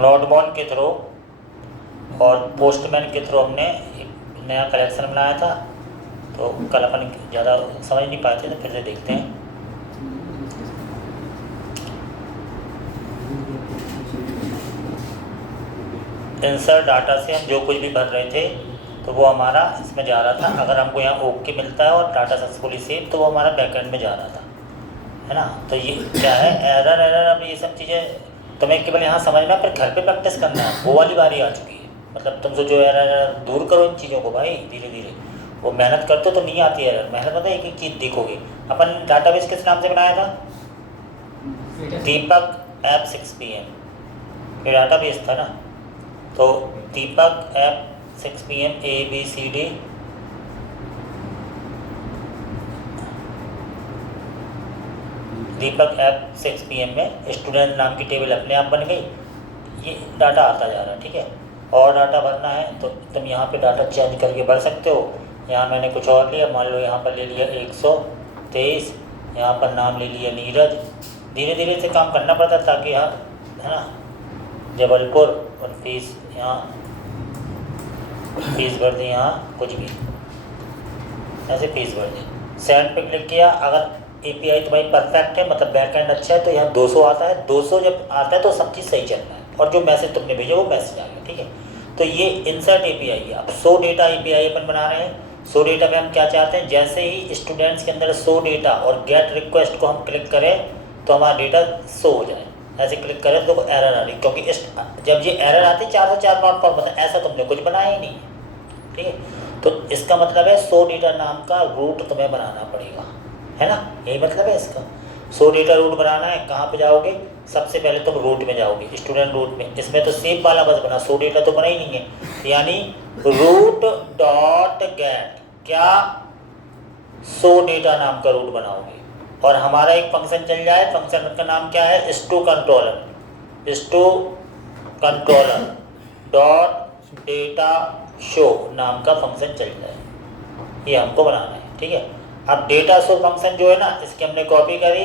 नोटबॉन के थ्रू और पोस्टमैन के थ्रू हमने एक नया कलेक्शन बनाया था, तो कल अपन ज़्यादा समझ नहीं पाए थे, तो फिर से देखते हैं। इंसर्ट डाटा से हम जो कुछ भी भर रहे थे तो वो हमारा इसमें जा रहा था। अगर हमको यहाँ ओके मिलता है और डाटा सक्सेसफुली सेव, तो वो हमारा बैकएंड में जा रहा था, है ना। तो ये क्या है, एरर अब ये सब चीज़ें तुम्हें केवल यहाँ समझना, फिर घर पे प्रैक्टिस करना है। वो वाली बारी आ चुकी है, मतलब तुम सोचो एरर दूर करो इन चीज़ों को भाई, धीरे धीरे। वो मेहनत करते हो तो नहीं आती एरर, मेहनत मतलब एक एक चीज़ देखोगे। अपन डाटाबेस किस नाम से बनाया था? दीपक ऐप 6 PM ये डाटाबेस था ना। तो दीपक ऐप 6 PM ABCD दीपक ऐप 6 PM में स्टूडेंट नाम की टेबल अपने आप बन गई। ये डाटा आता जा रहा है, ठीक है। और डाटा भरना है तो तुम यहाँ पे डाटा चेंज करके भर सकते हो। यहाँ मैंने कुछ और लिया, मान लो यहाँ पर ले लिया 123, यहाँ पर नाम ले लिया नीरज। धीरे धीरे से काम करना पड़ता है ताकि यहाँ, है ना, जबलपुर, और फीस यहाँ फीस भर दी, यहाँ कुछ भी ऐसे फीस भर दी। सेंड पे क्लिक किया। अगर API तुम्हारी परफेक्ट है, मतलब बैकएंड अच्छा है, तो यहाँ 200 आता है। 200 जब आता है तो सब चीज़ सही चल रहा है, और जो मैसेज तुमने भेजा वो मैसेज आ गया, ठीक है। तो ये इंसर्ट API है। अब शो डेटा API अपन बना रहे हैं। शो डेटा में हम क्या चाहते हैं, जैसे ही स्टूडेंट्स के अंदर शो डेटा और गेट रिक्वेस्ट को हम क्लिक करें तो हमारा डेटा शो हो जाए। ऐसे क्लिक करें तो एरर आ रही, क्योंकि जब ये एरर आती है 4 से 4 नॉट फॉर, मतलब ऐसा तुमने कुछ बनाया ही नहीं, ठीक है। तो इसका मतलब है शो डेटा नाम का रूट तुम्हें बनाना पड़ेगा, है ना, यही मतलब है इसका। शो डेटा रूट बनाना है। कहाँ पे जाओगे, सबसे पहले तुम रूट में जाओगे, स्टूडेंट रूट में। इसमें तो सेव वाला बस बना, शो डेटा तो बना ही नहीं है। यानी रूट डॉट गेट क्या, शो डेटा नाम का रूट बनाओगे, और हमारा एक फंक्शन चल जाए। फंक्शन का नाम क्या है, stu controller dot data show नाम का फंक्शन चल जाए। ये हमको बनाना है, ठीक है। अब डेटा शो फंक्शन जो है ना, इसकी हमने कॉपी करी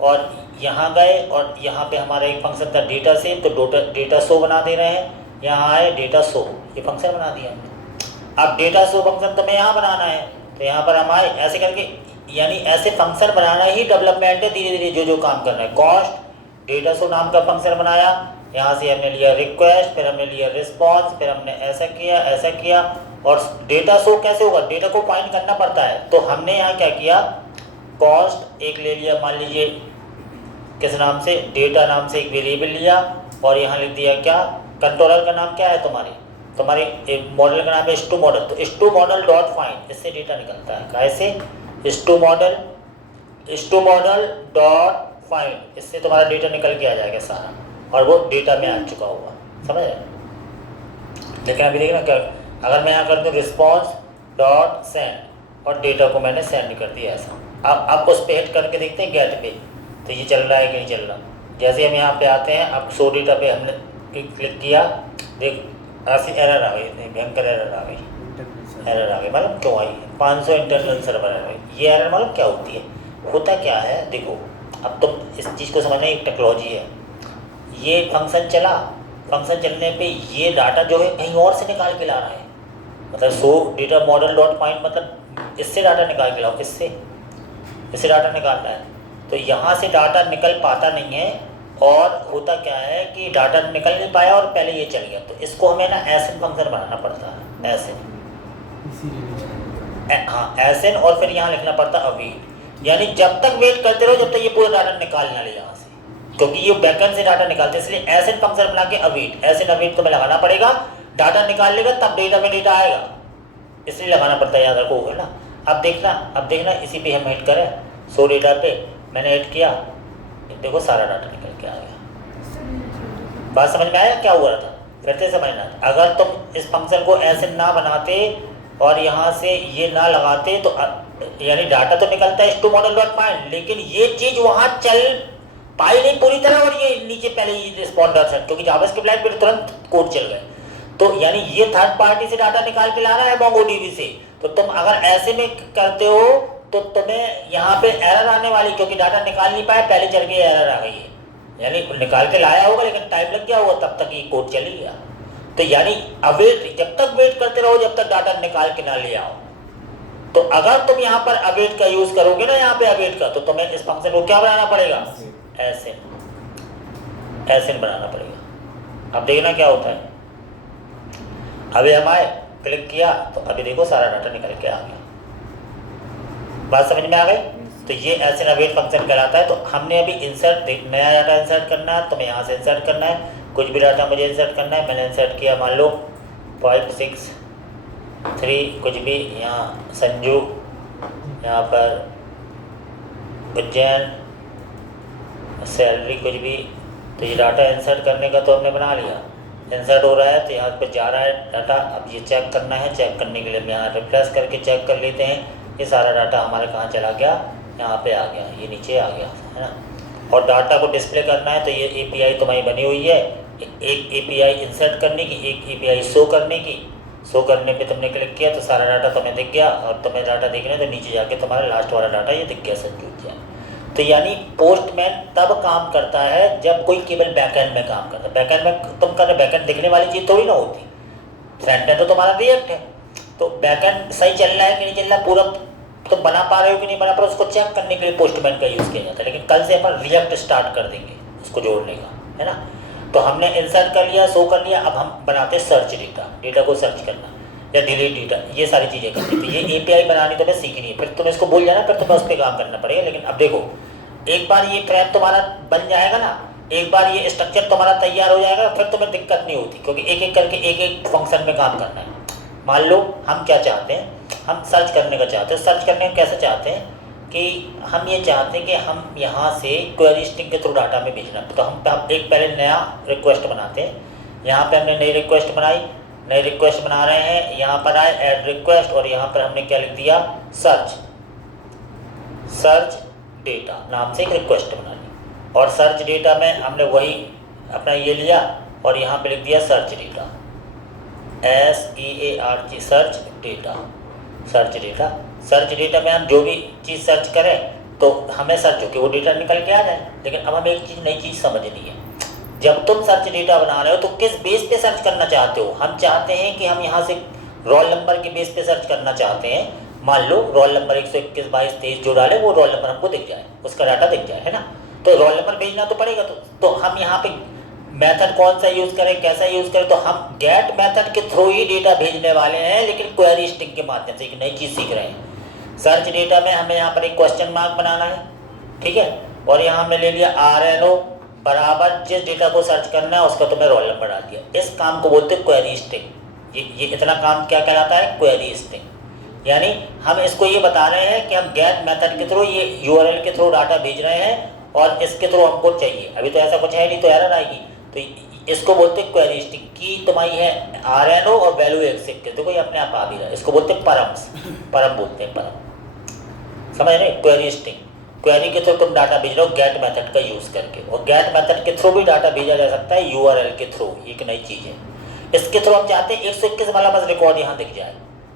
और यहाँ गए, और यहाँ पे हमारा एक फंक्शन था डेटा सेव, तो डेटा शो बना दे रहे हैं। यहाँ आए डेटा शो, ये फंक्शन बना दिया हमने। अब डेटा शो फंक्शन तुम्हें यहाँ बनाना है, तो यहाँ पर हम आए ऐसे करके, यानी ऐसे फंक्शन बनाना ही डेवलपमेंट है। धीरे धीरे जो जो काम करना है। कॉस्ट डेटा शो नाम का फंक्शन बनाया, यहाँ से हमने लिया रिक्वेस्ट, फिर हमने लिया रिस्पॉन्स, फिर हमने ऐसा किया। और डेटा शो कैसे होगा, डेटा को पॉइंट करना पड़ता है। तो हमने यहाँ क्या किया, कॉस्ट एक ले लिया, मान लीजिए किस नाम से, डेटा नाम से एक वेरिएबल लिया, और यहाँ लिख दिया क्या, कंट्रोलर का नाम क्या है तुम्हारे मॉडल का नाम है स्टू मॉडल। तो स्टू मॉडल डॉट फाइंड, इससे डेटा निकलता है। कैसे, स्टू मॉडल डॉट फाइंड, इससे तुम्हारा डेटा निकल के आ जाएगा सारा, और वो डेटा में आ चुका होगा, समझ रहे। लेकिन अभी देखना क्या, अगर मैं यहाँ कर दूँ रिस्पॉन्स डॉट सेंड, और डेटा को मैंने सेंड कर दिया ऐसा। अब उस पर हिट करके देखते हैं गेट पे, तो ये चल रहा है कि नहीं चल रहा। जैसे हम यहाँ पे आते हैं, अब शो डेटा पे हमने क्लिक किया, देख ऐसी एरर आ गई, भयंकर एरर आ गई, मतलब क्यों आई, 500 इंटरनल सर्वर एरर। ये एरर मतलब क्या होती है, होता क्या है, देखो अब तुम इस चीज़ को समझना, एक टेक्नोलॉजी है। ये फंक्शन चला, फंक्शन चलने पे ये डाटा जो है कहीं और से निकाल के ला रहा है, मतलब show data model dot find, मतलब इससे डाटा निकाल के लाओ, इससे डाटा निकाल रहा है। तो यहाँ से डाटा निकल पाता नहीं है, और होता क्या है कि डाटा निकल नहीं पाया और पहले ये चल गया। तो इसको हमें ना एसएन फंक्शन बनाना पड़ता है, एसएन, और फिर यहाँ लिखना पड़ता है अवेट, यानी जब तक वेट करते रहो जब तक ये पूरा डाटा निकाल ना ले यहाँ से, क्योंकि ये बैकएंड से डाटा निकालते हैं। इसलिए एसएन फंक्शन बना के अवेट तुम्हें लगाना पड़ेगा। डाटा निकाल लेगा तब डेटा में डेटा आएगा, इसलिए लगाना पड़ता है, याद रखो, है ना। अब देखना इसी पे हम हिट करें, शो डेटा पे मैंने हिट किया, देखो सारा डाटा निकल के आ गया। बात समझ में आया क्या हुआ था, फिर से समझना। अगर तुम इस फंक्शन को ऐसे ना बनाते और यहाँ से ये ना लगाते, तो यानी डाटा तो निकलता है स्टू मॉडल डॉट फाइंड, लेकिन ये चीज़ वहाँ चल पाई नहीं पूरी तरह, और ये नीचे पहले ही रिस्पॉन्डर सेट, क्योंकि जावास्क्रिप्ट लाइन पे तुरंत कोड चल गए। तो यानी ये थर्ड पार्टी से डाटा निकाल के ला रहा है MongoDB से। तो तुम अगर ऐसे में करते हो तो तुम्हें यहाँ पे एरर आने वाली, क्योंकि डाटा निकाल नहीं पाया, पहले चल के एरर आ गई है। यानी निकाल के लाया होगा लेकिन टाइम लग गया होगा, तब तक ये कोड चल ही गया। तो यानी अवेट, जब तक वेट करते रहो जब तक डाटा निकाल के ना ले आओ। तो अगर तुम यहाँ पर अवेट का यूज करोगे ना, यहाँ पे अवेट का, तो तुम्हें इस फंक्शन को क्या बनाना पड़ेगा, एसिन बनाना पड़ेगा। अब देखना क्या होता है। अभी हम आए, क्लिक किया तो अभी देखो सारा डाटा निकल के आ गया। बात समझ में आ गई। तो ये एसिन अवेट फंक्शन कहलाता है। तो हमने अभी इंसर्ट, नया डाटा इंसर्ट करना है, तुम्हें यहाँ से इंसर्ट करना है, कुछ भी डाटा मुझे इंसर्ट करना है। मैंने इंसर्ट किया मान लो 563 कुछ भी, यहाँ संजू, यहाँ पर उज्जैन, सैलरी कुछ भी। तो ये डाटा इंसर्ट करने का तो हमने बना लिया, इंसर्ट हो रहा है तो यहाँ पर जा रहा है डाटा। अब ये चेक करना है, चेक करने के लिए हम यहाँ रिफ्रेश करके चेक कर लेते हैं। ये सारा डाटा हमारे कहाँ चला गया, यहाँ पे आ गया, ये नीचे आ गया है ना। और डाटा को डिस्प्ले करना है तो ये एपीआई तुम्हारी बनी हुई है, एक एपीआई इंसर्ट करने की, एक एपीआई शो करने की। शो करने पे तुमने क्लिक किया तो सारा डाटा तुम्हें दिख गया, और तुम्हें डाटा देखना तो नीचे जाके तुम्हारा लास्ट वाला डाटा ये दिख गया, संजू उज्जैन। तो यानी पोस्टमैन तब काम करता है जब कोई केवल बैकएंड में काम करता है। बैकएंड में तुम कर रहे, बैकएंड दिखने वाली चीज़ थोड़ी ना होती, फ्रंट एंड तो तुम्हारा रिएक्ट है। तो बैकएंड सही चल रहा है कि नहीं चल रहा, पूरा तुम बना पा रहे हो कि नहीं बना पा रहे हो, उसको चेक करने के लिए पोस्टमैन का यूज़ किया जाता है। लेकिन कल से अपन रिएक्ट स्टार्ट कर देंगे उसको जोड़ने का, है ना। तो हमने इंसर्ट कर लिया, शो कर लिया। अब हम बनाते हैं सर्च डेटा, डेटा को सर्च करना या डिलीट डेटा, ये सारी चीज़ें करनी। तो ये एपीआई बनानी तुम्हें सीखनी है, फिर तुम्हें इसको भूल जाना, फिर तुम्हें उस पर काम करना पड़ेगा। लेकिन अब देखो, एक बार ये फ्रेम तुम्हारा बन जाएगा ना, एक बार ये स्ट्रक्चर तुम्हारा तैयार हो जाएगा, फिर तुम्हें दिक्कत नहीं होती, क्योंकि एक एक करके एक एक फंक्शन में काम करना है। मान लो हम क्या चाहते हैं, हम सर्च करने का चाहते हैं। सर्च करने का कैसे चाहते हैं कि हम ये चाहते हैं कि हम यहाँ से क्वेरी स्ट्रिंग के थ्रू डाटा में भेजना। तो हम एक पहले नया रिक्वेस्ट बनाते हैं। यहाँ पे हमने नई रिक्वेस्ट बनाई, नई रिक्वेस्ट बना रहे हैं, यहाँ पर आए ऐड रिक्वेस्ट, और यहाँ पर हमने क्या लिख दिया, सर्च डेटा नाम से एक रिक्वेस्ट बना ली। और सर्च डेटा में हमने वही अपना ये लिया और यहाँ पे लिख दिया search data, SEARC, search data. Search data, search data में हम जो भी चीज़ सर्च करें तो हमें सर्च होकर वो डेटा निकल के आ जाए। लेकिन अब हमें एक चीज़, नई चीज़ समझनी है। जब तुम सर्च डेटा बना रहे हो तो किस बेस पे सर्च करना चाहते हो। हम चाहते हैं कि हम यहाँ से रोल नंबर के बेस पे सर्च करना चाहते हैं। मान लो रोल नंबर 121 22 23 जो डाले वो रोल नंबर हमको दिख जाए, उसका डाटा दिख जाए, है ना। तो रोल नंबर भेजना तो पड़ेगा। तो हम यहाँ पे मेथड कौन सा यूज़ करें, कैसा यूज़ करें, तो हम गेट मेथड के थ्रू ही डेटा भेजने वाले हैं, लेकिन क्वेरी स्ट्रिंग के माध्यम से एक नई चीज़ सीख रहे हैं। सर्च डेटा में हमें यहाँ पर एक क्वेश्चन मार्क बनाना है, ठीक है। और यहाँ हमने ले लिया RNO बराबर जिस डेटा को सर्च करना है उसका तुम्हें रोल नंबर डाल दिया। इस काम को बोलते हैं क्वेरी स्ट्रिंग। ये इतना काम क्या कहलाता है, क्वेरी स्ट्रिंग। यानी हम इसको ये बता रहे हैं कि हम गेट मेथड के थ्रू ये URL के थ्रू डाटा भेज रहे हैं और इसके थ्रू हमको चाहिए। अभी तो ऐसा कुछ है नहीं तो एरर आएगी। तो इसको बोलते हैं क्वेरी स्ट्रिंग। की तुम्हारी है RNO और वैल्यू एक्सेप्ट, देखो ये अपने आप आ भी रहा है। इसको बोलते हैं परम्स, परम बोलते हैं, परम, समझ रहे। क्वेरी स्ट्रिंग, क्वेरी के थ्रू तुम डाटा भेज रहे हो गेट मेथड का यूज़ करके। और गेट मेथड के थ्रू भी डाटा भेजा जा सकता है URL के थ्रू, एक नई चीज़ है। इसके थ्रू हम चाहते हैं 121 वाला बस रिकॉर्ड यहाँ दिख जाए।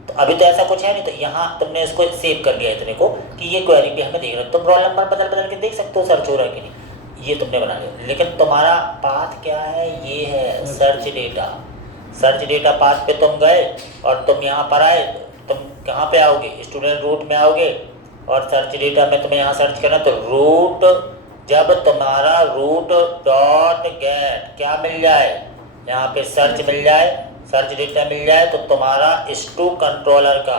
तो अभी तो ऐसा कुछ है नहीं, तो यहाँ तुमने इसको सेव कर लिया इतने को कि ये क्वेरी पे हमें देख रहे हो। तुम रोल नंबर बदल बदल के देख सकते हो सर्च हो रहा है कि नहीं, ये तुमने बना लिया। लेकिन तुम्हारा पाथ क्या है, ये है search data. Search data path पे तुम गए और तुम यहाँ पर आए, तुम कहाँ पे आओगे, स्टूडेंट रूट में आओगे। और सर्च डेटा में तुम्हें यहाँ सर्च करना, तो रूट, जब तुम्हारा रूट डॉट गेट क्या मिल जाए, यहाँ पे सर्च मिल जाए, सर्च डेटा मिल जाए, तो तुम्हारा स्टू कंट्रोलर का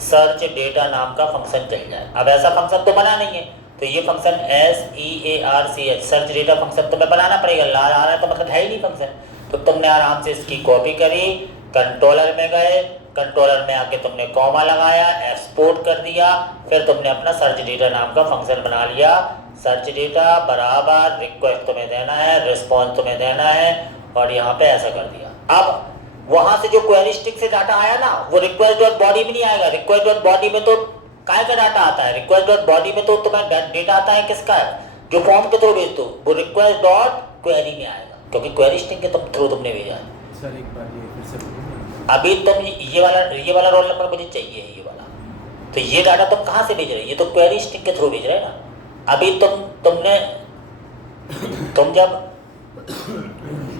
सर्च डेटा नाम का फंक्शन चल जाए। अब ऐसा फंक्शन तो बना नहीं है, तो ये function SEARCH search data function तुम्हें बनाना पड़ेगा। ला आ रहा है तो मतलब है ही नहीं फंक्शन। तो तुमने आराम से इसकी कॉपी करी, कंट्रोलर में गए, कंट्रोलर में आके तुमने कॉमा लगाया, एक्सपोर्ट कर दिया, फिर तुमने अपना सर्च डेटा नाम का फंक्शन बना लिया। सर्च डेटा बराबर रिक्वेस्ट तुम्हें देना है, रिस्पॉन्स तुम्हें देना है, और यहाँ पे ऐसा कर दिया। अब वहाँ से जो क्वेरी स्ट्रिंग से डाटा आया ना, वो रिक्वेस्ट डॉट बॉडी में नहीं आएगा। रिक्वेस्ट डॉट बॉडी में तो काय का डाटा आता है, रिक्वेस्ट डॉट बॉडी में तो तुम्हें डेटा आता है किसका है, जो फॉर्म के थ्रू भेज दो, वो रिक्वेस्ट डॉट क्वेरी में आएगा, क्योंकि क्वेरी स्ट्रिंग के थ्रू तुमने भेजा है। सर एक बार ये फिर से अभी तुम ये वाला रोल नंबर मुझे चाहिए है, ये वाला। तो ये डाटा तुम कहाँ से भेज रहे हो, ये तो क्वेरी स्ट्रिंग के थ्रू भेज रहे हैं ना। अभी तुम जब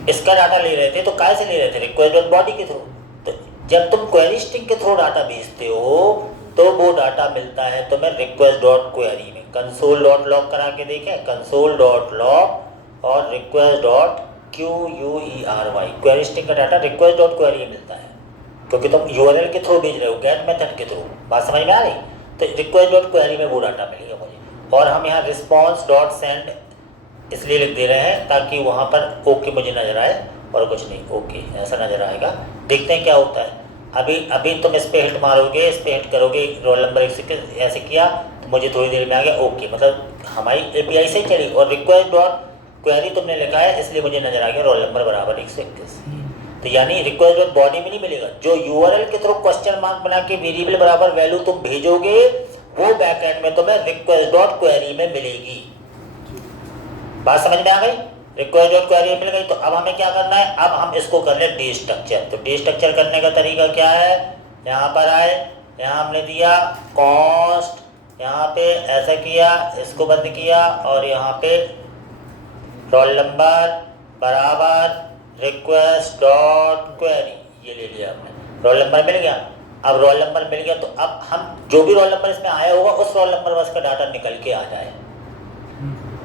इसका डाटा ले रहे थे तो काय से ले रहे थे, रिक्वेस्ट डॉट बॉडी के थ्रू। तो जब तुम क्वेरी स्ट्रिंग के थ्रू डाटा भेजते हो तो वो डाटा मिलता है तुम्हें रिक्वेस्ट डॉट क्वेरी में। कंसोल डॉट लॉग करा के देखें, कंसोल डॉट लॉग और request dot QUERY, query string का डाटा रिक्वेस्ट डॉट क्वेरी में मिलता है, क्योंकि तुम URL के थ्रू भेज रहे हो, गेट मेथड के थ्रू। बात समझ में आ रही? तो रिक्वेस्ट डॉट क्वेरी में वो डाटा मिलेगा मुझे। और हम यहाँ रिस्पॉन्स डॉट सेंड इसलिए लिख दे रहे हैं ताकि वहाँ पर ओके मुझे नज़र आए, और कुछ नहीं, ओके ऐसा नज़र आएगा। देखते हैं क्या होता है। अभी तुम इस पर हिट मारोगे, इस पर हिट करोगे, रोल नंबर ऐसे किया तो मुझे थोड़ी देर में आ गया ओके, मतलब हमारी API से ही चली। और रिक्वेस्ट डॉट क्वेरी तुमने लिखा है इसलिए मुझे नज़र आ गया रोल नंबर बराबर 121। तो यानी रिक्वेस्ट डॉट बॉडी में नहीं मिलेगा, जो URL के थ्रू क्वेश्चन मार्क बना के वेरिएबल बराबर वैल्यू तुम भेजोगे वो बैकएंड में तुम्हें रिक्वेस्ट डॉट क्वेरी में मिलेगी। बात समझ में आ गई? रिक्वेस्ट डॉट क्वेरी मिल गई। तो अब हमें क्या करना है, अब हम इसको कर ले डीस्ट्रक्चर। तो डीस्ट्रक्चर करने का तरीका क्या है, यहाँ पर आए, यहाँ हमने दिया कॉस्ट, यहाँ पे ऐसा किया, इसको बंद किया, और यहाँ पे रोल नंबर बराबर रिक्वेस्ट डॉट क्वेरी, ये ले लिया हमने, रोल नंबर मिल गया। अब रोल नंबर मिल गया तो अब हम जो भी रोल नंबर इसमें आया होगा उस रोल नंबर बस का डाटा निकल के आ जाए,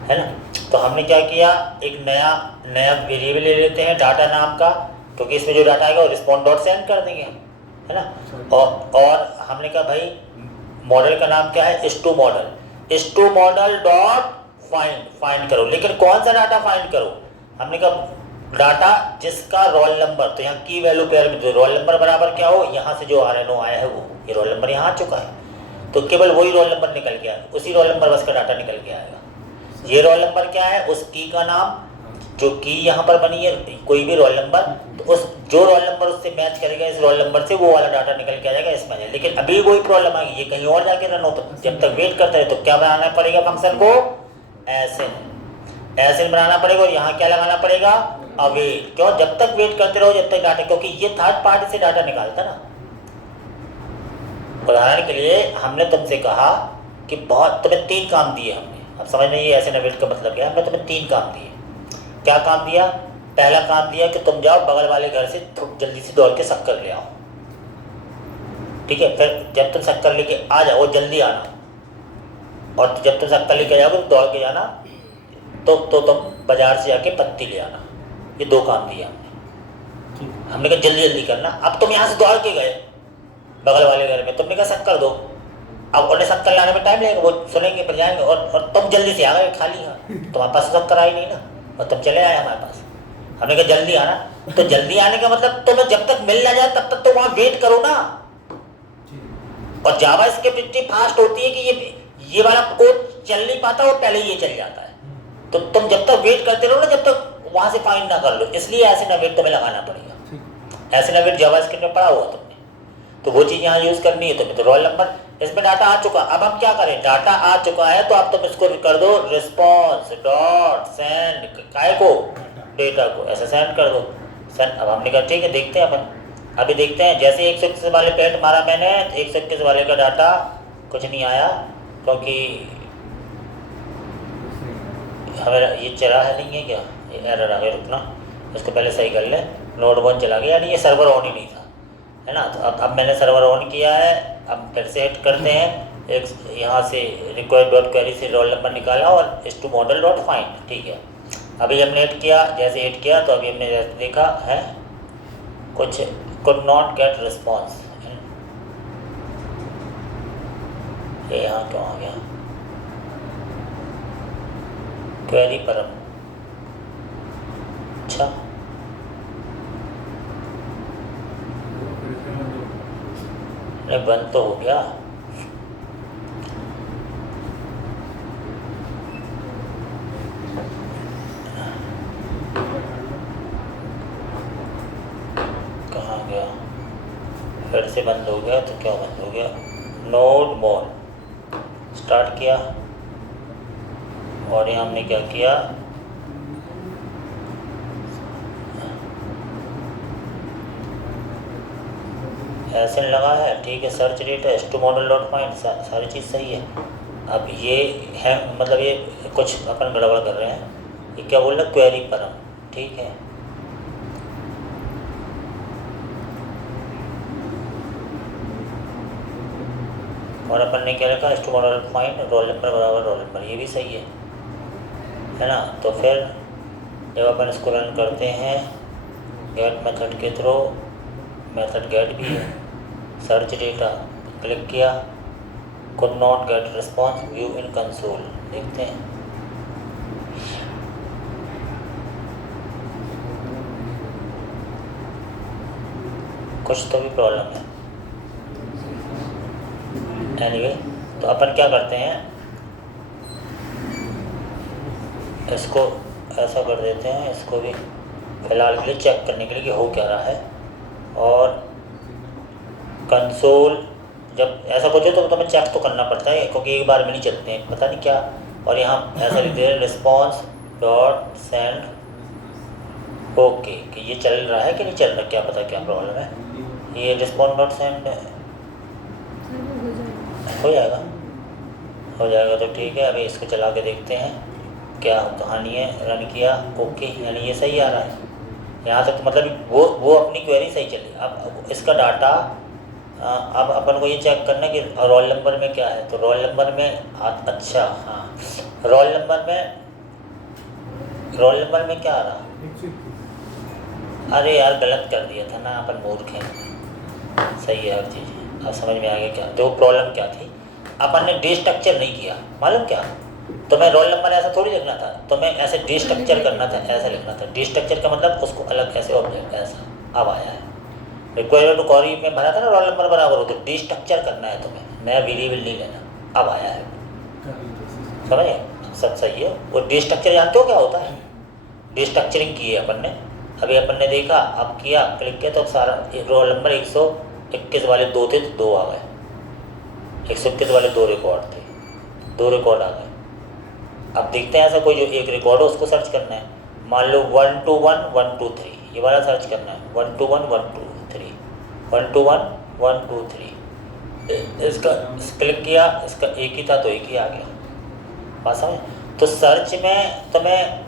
है ना। तो हमने क्या किया, एक नया वेरिएबल ले लेते हैं डाटा नाम का, क्योंकि इसमें जो डाटा आएगा वो रिस्पॉन्स डॉट सेंड कर देंगे हम, है ना। और हमने कहा भाई मॉडल का नाम क्या है, S2 model, S2 model dot find करो। लेकिन कौन सा डाटा फाइंड करो, हमने कहा डाटा जिसका रोल नंबर, तो यहाँ की वैल्यू पेयर में रोल नंबर बराबर क्या हो, यहाँ से जो RNO आया है वो, ये रोल नंबर यहाँ आ चुका है तो केवल वही रोल नंबर निकल के आया, उसी रोल नंबर बस का डाटा निकल के आएगा। ये रोल नंबर क्या है, उस की का नाम, जो की यहाँ पर बनी है, कोई भी रोल नंबर, तो उस जो रोल नंबर उससे मैच करेगा इस रोल नंबर से, वो वाला डाटा निकल के आ जाएगा इसमें। लेकिन अभी वही प्रॉब्लम आ गई, ये कहीं और जाके रन हो, तो जब तक वेट करते रहे तो क्या बनाना पड़ेगा फंक्शन को, एसएन बनाना पड़ेगा। और यहाँ क्या लगाना पड़ेगा, अवेट। क्यों, जब तक वेट करते रहो जब तक डाटा, क्योंकि ये थर्ड पार्टी से डाटा निकालता ना। उदाहरण के लिए हमने तुमसे कहा कि बहुत तुम्हें 3 काम दिए हमने, अब समझ में ये ऐसे नवेट का मतलब क्या है, हमने तुम्हें 3 काम दिए। क्या काम दिया, पहला काम दिया कि तुम जाओ बगल वाले घर से जल्दी से दौड़ के शक्कर ले आओ, ठीक है। फिर जब तुम शक्कर लेके आ जाओ जल्दी आना, और जब तुम शक्कर लेके जाओगे तो दौड़ के जाना, तो तुम बाजार से जाके पत्ती ले आना। ये 2 काम दिए हमने कहा जल्दी जल्दी करना। अब तुम यहाँ से दौड़ के गए बगल वाले घर में, तुमने कहा शक्कर दो, अब उन्हें शक्कर लाने में टाइम लगेगा, वो सुनेंगे पर जाएंगे, और तुम जल्दी से आ गए खाली हाथ, तुम्हारे पास शक्कर आई नहीं ना, और तुम चले आए हमारे पास। हमने कहा जल्दी आना, तो जल्दी आने का मतलब तुम्हें जब तक मिल ना जाए तब तक तो वहाँ वेट करो ना। और जावास्क्रिप्ट इतनी फास्ट होती है कि ये वाला कोड चल नहीं पाता और पहले ये चल जाता है। तो तुम जब तक वेट करते रहो ना, जब तक वहाँ से फाइंड ना कर लो, इसलिए ऐसे नवेट तुम्हें लगाना पड़ेगा। ऐसे नवेट जावास्क्रिप्ट में पढ़ा हुआ तुमने, तो वो चीज़ यहाँ यूज़ करनी है तुम्हें। तो रोल नंबर, इसमें डाटा आ चुका, अब हम क्या करें, डाटा आ चुका है तो अब तुम इसको कर दो रिस्पॉन्स डॉट सेंड, काय को, डेटा को, ऐसे सेंड कर दो सेंड। अब हमने कहा ठीक है, देखते हैं अपन, अभी देखते हैं। जैसे 121 वाले पे हिट मारा मैंने, 121 वाले का डाटा कुछ नहीं आया, क्योंकि हमें ये चला है नहीं है क्या, ये एरर आ गया, रुकना इसको पहले सही कर ले। नोड 1 चला गया, यानी ये सर्वर ऑन ही नहीं था, है ना। तो अब मैंने सर्वर ऑन किया है, अब फिर से हिट करते हैं, एक यहाँ से रिक्वेस्ट डॉट क्वेरी से रोल नंबर निकाला और S2 मॉडल डॉट फाइंड, ठीक है। अभी हमने हिट किया, जैसे हिट किया तो अभी हमने देखा है कुछ कुड नॉट गेट रिस्पॉन्स, ये यहाँ क्यों आ गया, क्वेरी पर, अच्छा नहीं बंद तो हो गया, कहाँ गया, फिर से बंद हो गया, तो क्या बंद हो गया, नोड मोड स्टार्ट किया, और यहाँ हमने क्या किया, ऐसे लगा है, ठीक है, सर्च रेट है, S2 मॉडल डॉट फाइंड, सारी चीज़ सही है। अब ये है, मतलब ये कुछ अपन गड़बड़ कर रहे हैं। ये क्या बोल रहा है, क्वेरी परम, ठीक है। और अपन ने क्या लिखा, stu model find roll number बराबर रोल नंबर, ये भी सही है ना। तो फिर जब अपन इसको रन करते हैं गेट मेथड के थ्रू, मेथड गेट भी है, सर्च डेटा, क्लिक किया, could not get response, view in console, देखते हैं। कुछ तो भी प्रॉब्लम है। एनीवे, तो अपन क्या करते हैं, इसको ऐसा कर देते हैं, इसको भी फिलहाल के लिए चेक करने के लिए कि हो क्या रहा है। और कंसोल जब ऐसा कुछ हो तो तुम्हें चेक तो करना पड़ता है, क्योंकि एक बार में नहीं चलते हैं, पता नहीं क्या। और यहाँ ऐसा लिख दे रिस्पॉन्स डॉट सेंड ओके, कि ये चल रहा है कि नहीं चल रहा, क्या पता क्या प्रॉब्लम है। ये रिस्पॉन्स डॉट सेंड हो जाएगा तो ठीक है। अभी इसको चला के देखते हैं क्या कहानी है। रन किया, ओके, यानी ये सही आ रहा है यहाँ तक, तो मतलब वो अपनी क्वेरी सही चली। अब इसका डाटा, अब अपन को ये चेक करना है कि रोल नंबर में क्या है। तो रोल नंबर में अच्छा, हाँ, रोल नंबर में क्या आ रहा, अरे यार गलत कर दिया था ना, अपन मूर्ख हैं। सही है हर चीज़, अब समझ में आ गया क्या तो प्रॉब्लम क्या थी। अपन ने डे स्ट्रक्चर नहीं किया, मालूम क्या, तो मैं रोल नंबर ऐसा थोड़ी लिखना था, तो मैं ऐसे डे स्ट्रक्चर करना था, ऐसा लिखना था। डे स्ट्रक्चर का मतलब उसको अलग ऐसे ऑब्जेक्ट ऐसा, अब आया है। रिक्वायर्ड टू क्वेरी में भरा था ना रोल नंबर बराबर हो, तो डे स्ट्रक्चर करना है तुम्हें, नया वेरिएबल नहीं लेना, अब आया है। समझे, सब सही है। वो डे स्ट्रक्चर जानते हो क्या होता है, डे स्ट्रक्चरिंग की है अपन ने, अभी अपन ने देखा, अब किया, क्लिक किया तो सारा रोल नंबर 121 वाले 2 थे तो 2 आ गए, 121 वाले 2 रिकॉर्ड थे, 2 रिकॉर्ड आ गए। अब देखते हैं ऐसा कोई जो एक रिकॉर्ड हो उसको सर्च करना है। मान लो 1 2 1 1 2 3, ये वाला सर्च करना है, 1 2 1 1 2 3, 1 2 1 1 2 3। इसका क्लिक किया, इसका एक ही था तो एक ही आ गया, बात समझ। तो सर्च में तुम्हें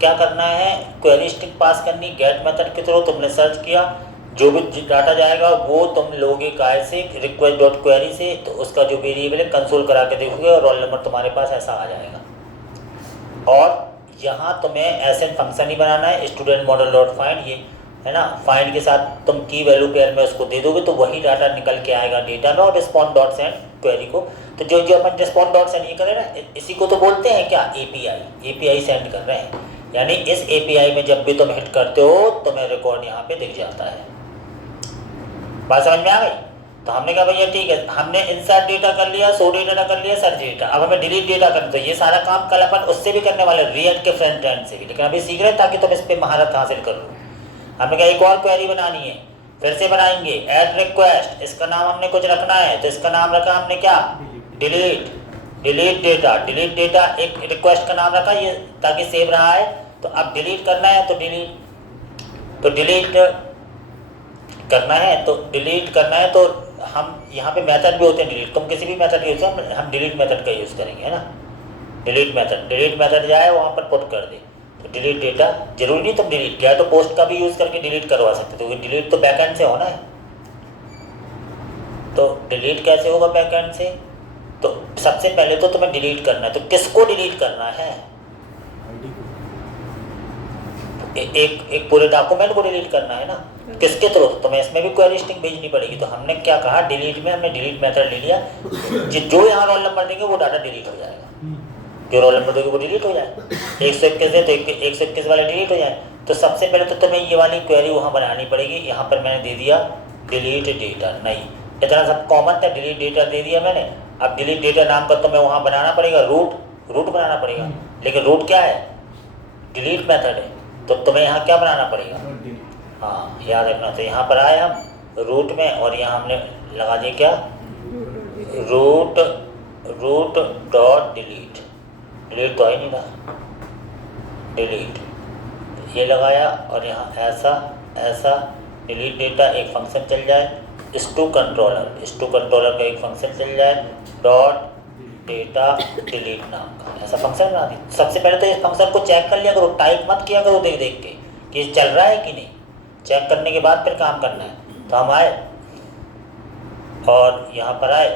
क्या करना है, क्वेरी स्ट्रिंग पास करनी, गेट मेथड के थ्रू तुमने सर्च किया, जो भी डाटा जाएगा वो तुम लोगे काय से, रिक्वेस्ट डॉट क्वेरी से, तो उसका जो वेरिएबल है कंसोल करा के देखोगे और रोल नंबर तुम्हारे पास ऐसा आ जाएगा। और यहाँ तुम्हें ऐसे फंक्शन ही बनाना है, स्टूडेंट मॉडल डॉट फाइंड, ये है ना, फाइंड के साथ तुम की वैल्यू पेयर में उसको दे दोगे तो वही डाटा निकल के आएगा डेटा में, और रिस्पॉन्स डॉट सेंड क्वेरी को। तो जो अपन रिस्पॉन्स डॉट सेंड ये करें ना, इसी को तो बोलते हैं क्या, एपीआई सेंड कर रहे हैं। यानी इस एपीआई में जब भी तुम हिट करते हो तुम्हें रिकॉर्ड यहाँ पे दिख जाता है। बात समझ में आ गई। तो हमने कहा भैया ठीक है, हमने इंसर्ट डेटा कर लिया, शो डेटा कर लिया, सर्च डेटा, अब हमें डिलीट डेटा करना। तो ये सारा काम कल अपन उससे भी करने वाले, रिएक्ट के फ्रंट एंड से भी, लेकिन अभी सीख रहे हैं ताकि तुम इस पर महारत हासिल कर लो। हमने कहा एक और क्वेरी बनानी है, फिर से बनाएंगे, ऐड रिक्वेस्ट, इसका नाम हमने कुछ रखना है, तो इसका नाम रखा हमने क्या, डिलीट डेटा, एक रिक्वेस्ट का नाम रखा ये ताकि सेव रहा है। तो अब डिलीट करना है तो डिलीट करना है, तो हम यहाँ पे मेथड भी होते हैं डिलीट, तुम किसी भी मेथड यूज करो, हम डिलीट मेथड का यूज़ करेंगे, है ना। डिलीट मेथड जाए वहाँ पर पुट कर दे, तो डिलीट डेटा, जरूरी नहीं तुम डिलीट किया तो पोस्ट का भी यूज़ करके डिलीट करवा सकते, तो डिलीट तो बैकएंड से होना है। तो डिलीट कैसे होगा बैकएंड से, तो सबसे पहले तो तुम्हें डिलीट करना है, तो किसको डिलीट करना है, एक पूरे डॉक्यूमेंट को डिलीट करना है ना, किसके थ्रू, तो तुम्हें इसमें भी क्वेरी स्ट्रिंग भेजनी पड़ेगी। तो हमने क्या कहा, डिलीट में हमने डिलीट मेथड ले लिया, जो यहाँ रोल नंबर देंगे वो डाटा डिलीट हो जाएगा, जो रोल नंबर देंगे वो डिलीट हो जाएगा। 121 दे तो 121 वाले डिलीट हो जाए। तो सबसे पहले तो तुम्हें ये वाली क्वेरी वहाँ बनानी पड़ेगी। यहाँ पर मैंने दे दिया डिलीट डेटा, नहीं इतना सब कॉमन था, डिलीट डेटा दे दिया मैंने। अब डिलीट डेटा नाम का तुम्हें वहाँ बनाना पड़ेगा रूट बनाना पड़ेगा, लेकिन रूट क्या है, डिलीट मेथड है, तो तुम्हें यहाँ क्या बनाना पड़ेगा, हाँ याद रखना। तो यहाँ पर आए हम रूट में, और यहाँ हमने लगा दिया क्या, रूट डॉट डिलीट तो ही नहीं रहा, डिलीट ये लगाया, और यहाँ ऐसा डिलीट डेटा एक फंक्शन चल जाए, स्टू कंट्रोलर का एक फंक्शन चल जाए, डॉट डेटा डिलीट नाम का ऐसा फंक्शन बना दी। सबसे पहले तो इस फंक्शन को चेक कर लिया करो, टाइप मत किया करो देख देख के कि ये चल रहा है कि नहीं। चेक करने के बाद फिर काम करना है। तो हम आए और यहाँ पर आए,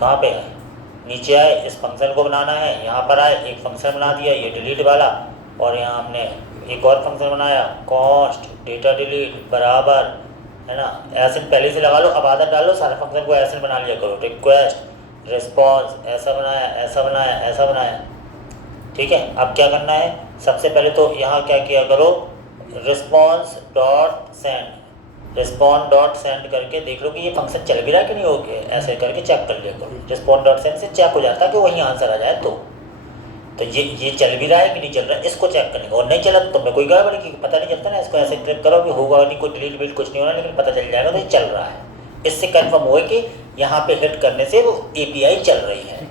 कहाँ पे आए, नीचे आए, इस फंक्शन को बनाना है। यहाँ पर आए, एक फंक्शन बना दिया ये डिलीट वाला, और यहाँ हमने एक और फंक्शन बनाया कॉस्ट डेटा डिलीट बराबर, है ना, ऐसे पहले से लगा लो। अब आदत डालो, सारे फंक्शन को ऐसे बना लिया करो, रिक्वेस्ट रिस्पॉन्स ऐसा बनाया, ऐसा बनाया, ऐसा बनाया। ठीक है, अब क्या करना है, सबसे पहले तो यहाँ क्या किया करो, response dot send, response dot send करके देख लो कि ये फंक्शन चल भी रहा है कि नहीं हो गया, ऐसे करके चेक कर लिया करो। रिस्पॉन्स डॉट सेंड से चेक हो जाता है कि वहीं आंसर आ जाए। तो ये चल भी रहा है कि नहीं चल रहा है, इसको चेक करने का। और नहीं चला तो तुम्हें कोई गड़बड़ी की पता नहीं चलता ना, इसको ऐसे क्लिक करो कि होगा नहीं, कोई डिलीट बिलीट कुछ नहीं होना, लेकिन पता चल जाएगा तो ये चल रहा है। इससे कन्फर्म हो कि यहाँ पे हिट करने से वो API चल रही है।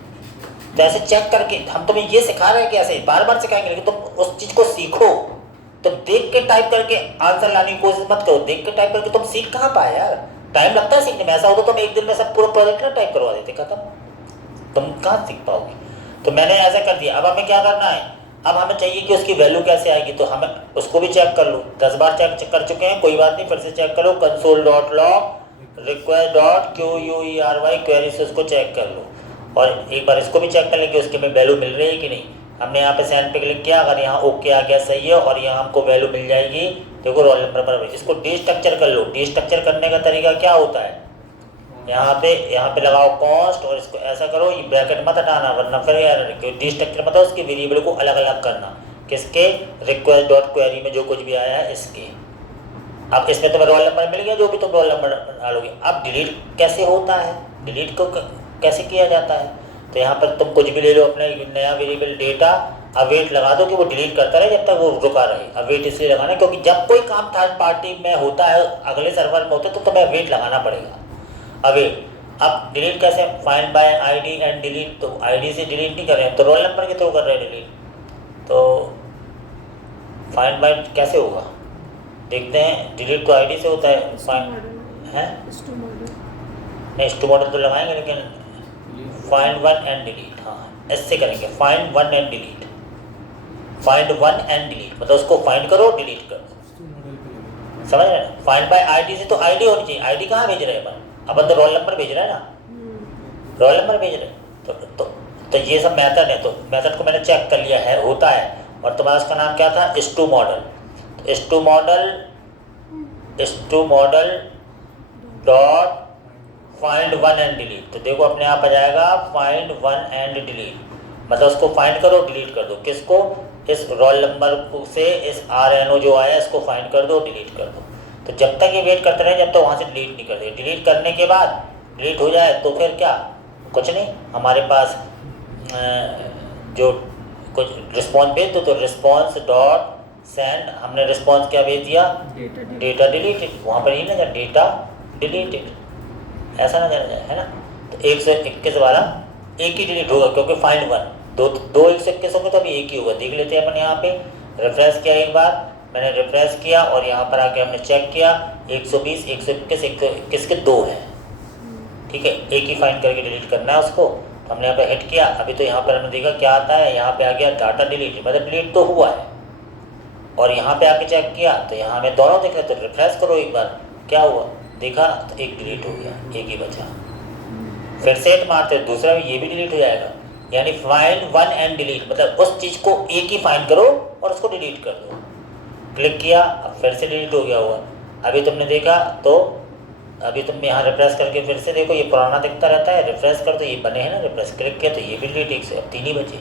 तो ऐसे चेक करके हम तुम्हें ये सिखा रहे हैं कि ऐसे बार बार सिखाएंगे, लेकिन तुम उस चीज़ को सीखो। तो देख के टाइप करके आंसर लाने की कोशिश मत करो, देख के टाइप करके तुम सीख कहाँ पाए यार, टाइम लगता है सीखने में। ऐसा होता तो तुम एक दिन में सब पूरा प्रोजेक्ट ना टाइप करवा देते, खत्म, तुम कहाँ सीख पाओगे। तो मैंने ऐसा कर दिया। अब हमें क्या करना है, अब हमें चाहिए कि उसकी वैल्यू कैसे आएगी, तो हमें उसको भी चेक कर लो। 10 बार चेक कर चुके हैं, कोई बात नहीं, फिर से चेक करो। Console dot log request dot QUERY query से उसको चेक कर लो, और एक बार इसको भी चेक कर लें कि उसकी हमें वैल्यू मिल रही है कि नहीं। हमने यहाँ पे सेंड पे क्लिक किया, अगर यहाँ ओके आ गया सही है, और यहाँ हमको वैल्यू मिल जाएगी। देखो रोल नंबर पर इसको डीस्ट्रक्चर कर लो। डीस्ट्रक्चर करने का तरीका क्या होता है, यहाँ पे लगाओ कॉस्ट, और इसको ऐसा करो, ये ब्रैकेट मत हटाना वरना फिर यार डीस्ट्रक्चर मतलब उसके वेरिएबल को अलग अलग करना, किसके, रिक्वेस्ट डॉट क्वेरी में जो कुछ भी आया है इसके। अब इसमें तुम्हें रोल नंबर मिल गया, जो भी तुम रोल नंबर डालोगे। अब डिलीट कैसे होता है, डिलीट को कैसे किया जाता है, तो यहाँ पर तुम कुछ भी ले लो, अपने नया वेरिएबल डेटा, अवेट लगा दो कि वो डिलीट करता रहे जब तक वो रुका रहे। अवेट इसलिए लगाना क्योंकि जब कोई काम थर्ड पार्टी में होता है, अगले सर्वर में होता है, तो तुम्हें अवेट लगाना पड़ेगा, अवेट। अब डिलीट कैसे, find by ID and delete, तो ID से डिलीट नहीं कर रहे हैं, तो रोल नंबर के थ्रू कर रहे हैं डिलीट। तो फाइंड बाय कैसे होगा देखते हैं, डिलीट तो ID से होता है, फाइंड है नहीं, स्टू मॉडल तो लगाएंगे, लेकिन फाइंड वन एंड डिलीट, हाँ ऐसे करेंगे, find one and delete, find one and delete, मतलब उसको फाइंड करो डिलीट कर दो, समझ रहे हैं। फाइंड बाय ID से तो ID होनी चाहिए, ID कहाँ भेज रहे हैं अपन तो रोल नंबर भेज रहे हैं ना, रोल नंबर भेज रहे हैं। तो ये सब मेथड है। तो मेथड को मैंने चेक कर लिया है, होता है। और तुम्हारा उसका नाम क्या था, स्टू मॉडल। तो stu model dot find one and delete, तो देखो अपने आप आ जाएगा फाइंड वन एंड डिलीट, मतलब उसको फाइंड करो डिलीट कर दो। किसको, इस रोल नंबर से इस RNO जो आया इसको फाइंड कर दो डिलीट कर दो। तो जब तक ये वेट करते रहे, जब तक वहाँ से डिलीट नहीं कर दे। डिलीट करने के बाद डिलीट हो जाए तो फिर क्या, कुछ नहीं, हमारे पास जो कुछ रिस्पॉन्स भेज दो। तो रिस्पॉन्स डॉट सेंड, हमने रिस्पॉन्स क्या भेज दिया, डेटा डिलीटेड, वहाँ पर ही ना डेटा डिलीटेड ऐसा ना जाना जाए, है ना। तो 121 वाला एक ही डिलीट होगा क्योंकि फाइंड वन, दो 121 होंगे तो अभी एक ही होगा। देख लेते हैं अपन, यहाँ पे रिफ्रेश किया एक बार, मैंने रिफ्रेश किया और यहाँ पर आके हमने चेक किया 120 121 के 2 हैं, ठीक है। एक ही फाइंड करके डिलीट करना है उसको। तो हमने यहाँ पे हिट किया, अभी तो यहाँ पर हमने देखा क्या आता है, यहाँ पे आ गया डाटा डिलीट, मतलब डिलीट तो हुआ है। और यहाँ पे आके चेक किया तो यहाँ हमें दोनों दिख रहे, तो रिफ्रेश करो एक बार, क्या हुआ देखा, तो एक डिलीट हो गया, एक ही बचा। फिर से हिट मारते दूसरा भी, ये भी डिलीट हो जाएगा। यानी फाइंड वन एंड डिलीट, मतलब उस चीज़ को एक ही फाइंड करो और उसको डिलीट कर दो। क्लिक किया, अब फिर से डिलीट हो गया हुआ। अभी तुमने देखा तो अभी तुम यहाँ रिफ्रेश करके फिर से देखो, ये पुराना दिखता रहता है, रिफ्रेश कर तो ये बने हैं ना, रिफ्रेश क्लिक किया तो ये भी डिलीट, एक से अब 3 ही बचे।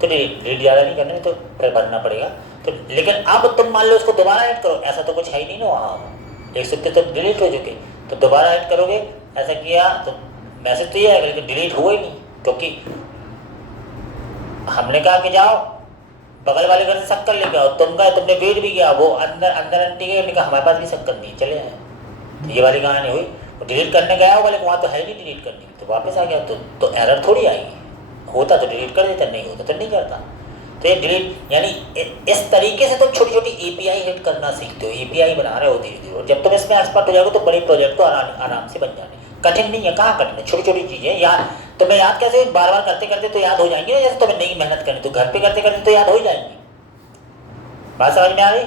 तो डिलीट ज़्यादा नहीं करना, तो फिर भरना पड़ेगा। तो लेकिन अब तुम मान लो उसको दोबारा ऐड करो, ऐसा तो कुछ है ही नहीं ना वहाँ, 121 तो डिलीट हो चुके, तो दोबारा ऐड करोगे, ऐसा किया तो मैसेज तो ये आएगा, लेकिन डिलीट हुआ ही नहीं, क्योंकि हमने कहा कि जाओ बगल वाले घर से शक्कर लेके आओ, तुम गए, तुमने वेट भी किया, वो अंदर आंटी गए, हमने कहा हमारे पास भी शक्कर नहीं, चले आए। तो ये वाली कहानी हुई। तो डिलीट करने गया होगा, लेकिन वहाँ तो है नहीं डिलीट करने की, तो वापस आ गया, तो एरर थोड़ी आएगी। होता तो डिलीट कर देता, नहीं होता तो नहीं करता। तो ये डिलीट, यानी इस तरीके से तुम छोटी छोटी API हिट करना सीखते हो, API बना रहे हो धीरे धीरे, और जब तुम इसमें एक्सपर्ट हो जाओगे तो बड़े प्रोजेक्ट तो आराम से बन जाने। कठिन नहीं है, कहाँ कठिन है, छोटी छोटी चीज़ें याद। तुम्हें याद कैसे, बार बार करते करते तो याद हो जाएंगे, जैसे तुम्हें नहीं मेहनत करनी तो घर पे करते करते तो याद हो ही जाएंगी। बात समझ में आ रही?